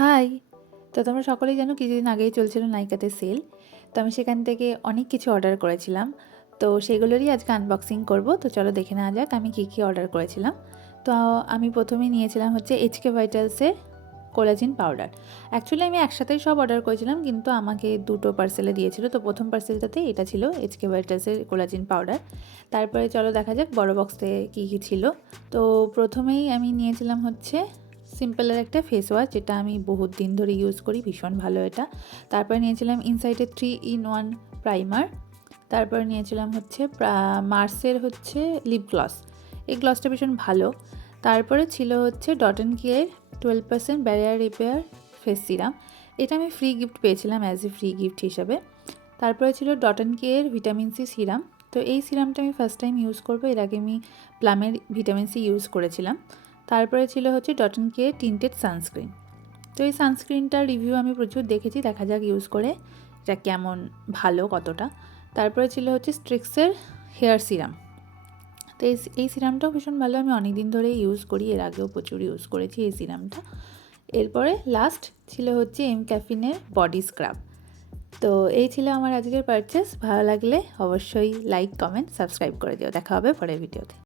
High! তো তোমরা সকলেই জানো কিছুদিন আগেই চলছিল নাইকাতে সেল। তো আমি সেখান থেকে অনেক কিছু অর্ডার করেছিলাম। তো সেগুলোরই আজকে আনবক্সিং করব। তো চলো দেখে নেওয়া যাক আমি কী অর্ডার করেছিলাম। তো আমি প্রথমেই নিয়েছিলাম হচ্ছে এইচকে ভাইটালসের কোলাজিন পাউডার। অ্যাকচুয়ালি আমি একসাথেই সব অর্ডার করেছিলাম, কিন্তু আমাকে দুটো পার্সেলে দিয়েছিল। তো প্রথম পার্সেলটাতে এটা ছিল এইচকে ভাইটালসের কোলাজিন পাউডার। তারপরে চলো দেখা যাক বড় বক্সে কী ছিল। তো প্রথমেই আমি নিয়েছিলাম হচ্ছে সিম্পলের একটা ফেস ওয়াশ, যেটা আমি বহুত দিন ধরে ইউজ করি, ভীষণ ভালো এটা। তারপরে নিয়েছিলাম ইনসাইটের 3-in-1 প্রাইমার। তারপরে নিয়েছিলাম হচ্ছে মার্সের হচ্ছে লিপ গ্লস। এই গ্লসটা ভীষণ ভালো। তারপরে ছিল হচ্ছে ডট অ্যান্ড কিয়ের 12% ব্যারিয়ার রিপেয়ার ফেস সিরাম। এটা আমি ফ্রি গিফট পেয়েছিলাম অ্যাজ এ ফ্রি গিফট হিসাবে। তারপরে ছিল ডট অ্যান্ড কিয়ের ভিটামিন সি সিরাম। তো এই সিরামটা আমি ফার্স্ট টাইম ইউজ করবো, এর আগে আমি প্লামের ভিটামিন সি ইউজ করেছিলাম। তারপরে ছিল হচ্ছে ডট অ্যান্ড কিয়ের টিন্টেড সানস্ক্রিন। তো এই সানস্ক্রিনটার রিভিউ আমি প্রচুর দেখেছি, দেখা যাক ইউজ করে এটা কেমন, ভালো কতটা। তারপরে ছিল হচ্ছে স্ট্রিক্সের হেয়ার সিরাম। তো এই সিরামটাও ভীষণ ভালো, আমি অনেক দিন ধরে ইউজ করি, এর আগেও প্রচুর ইউজ করেছি এই সিরামটা। এরপরে লাস্ট ছিল হচ্ছে এম ক্যাফিনের বডি স্ক্রাব। তো এই ছিল আমার আজকের পারচেস। ভালো লাগলে অবশ্যই লাইক, কমেন্ট, সাবস্ক্রাইব করে দিও। দেখা হবে পরের ভিডিওতে।